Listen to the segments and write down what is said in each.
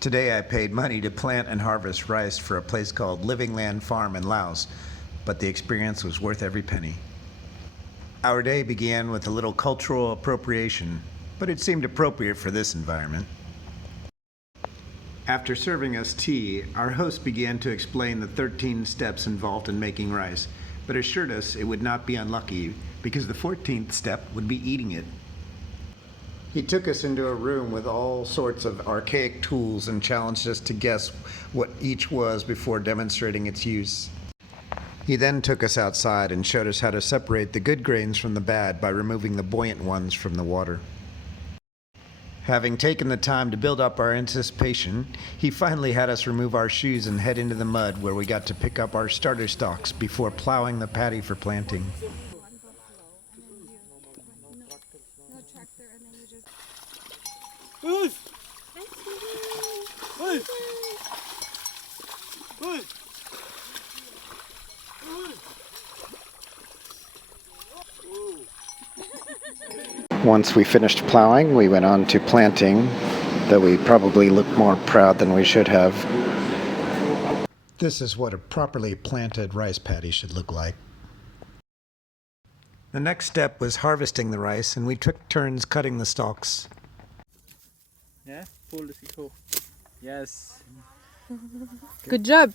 Today I paid money to plant and harvest rice for a place called Living Land Farm in Laos, but the experience was worth every penny. Our day began with a little cultural appropriation, but it seemed appropriate for this environment. After serving us tea, our host began to explain the 13 steps involved in making rice, but assured us it would not be unlucky because the 14th step would be eating it. He took us into a room with all sorts of archaic tools and challenged us to guess what each was before demonstrating its use. He then took us outside and showed us how to separate the good grains from the bad by removing the buoyant ones from the water. Having taken the time to build up our anticipation, he finally had us remove our shoes and head into the mud where we got to pick up our starter stalks before plowing the paddy for planting. Once we finished plowing, we went on to planting, though we probably looked more proud than we should have. This is what a properly planted rice paddy should look like. The next step was harvesting the rice, and we took turns cutting the stalks. Yeah, pull the sickle. Yes. Good job.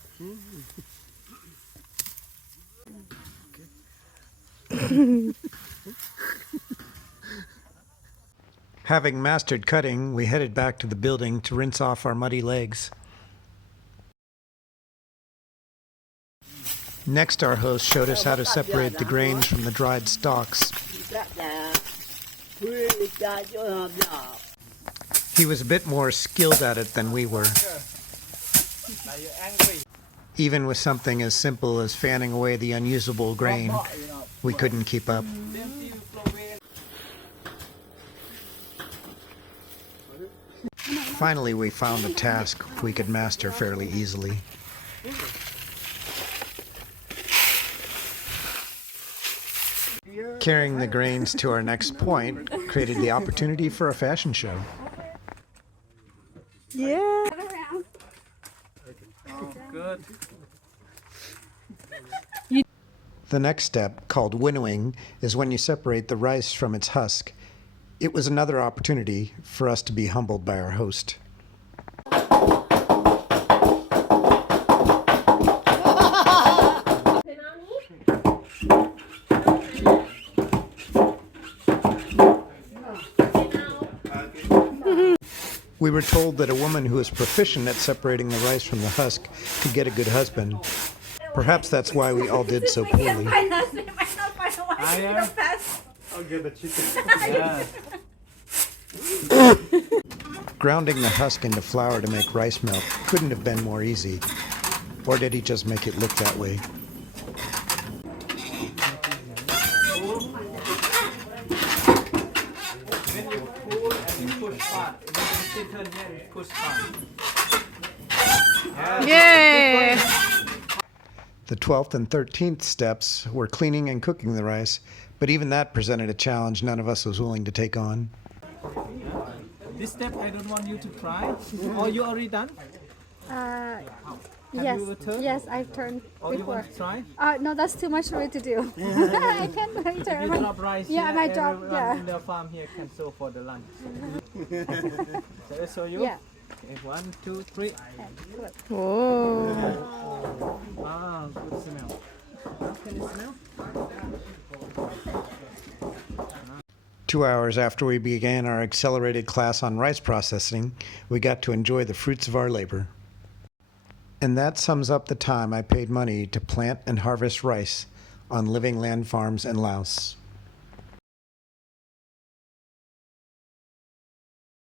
Having mastered cutting, we headed back to the building to rinse off our muddy legs. Next, our host showed us how to separate the grains from the dried stalks. He was a bit more skilled at it than we were. Even with something as simple as fanning away the unusable grain, we couldn't keep up. Finally, we found a task we could master fairly easily. Carrying the grains to our next point created the opportunity for a fashion show. Yeah. Oh, good. The next step, called winnowing, is when you separate the rice from its husk. It was another opportunity for us to be humbled by our host. We were told that a woman who is proficient at separating the rice from the husk could get a good husband. Perhaps that's why we all did so poorly. I'll get the chicken. Yeah. Grounding the husk into flour to make rice milk couldn't have been more easy. Or did he just make it look that way? When you pull and you push hard, when you turn here, you push hard. Yay! The 12th and 13th steps were cleaning and cooking the rice, but even that presented a challenge none of us was willing to take on. This step I don't want you to try. Or you already done? Yes, you turned? yes, I've turned Or you before. want to try? No, that's too much for me to do. I can't If you turn. drop rice Yeah, I here, might drop, everyone yeah. in the farm here can sow for the lunch. Shall I show you? Yeah. Okay, 1, 2, 3. Oh. Ah, good smell. Can you smell? 2 hours after we began our accelerated class on rice processing, we got to enjoy the fruits of our labor. And that sums up the time I paid money to plant and harvest rice on Living Land Farms in Laos.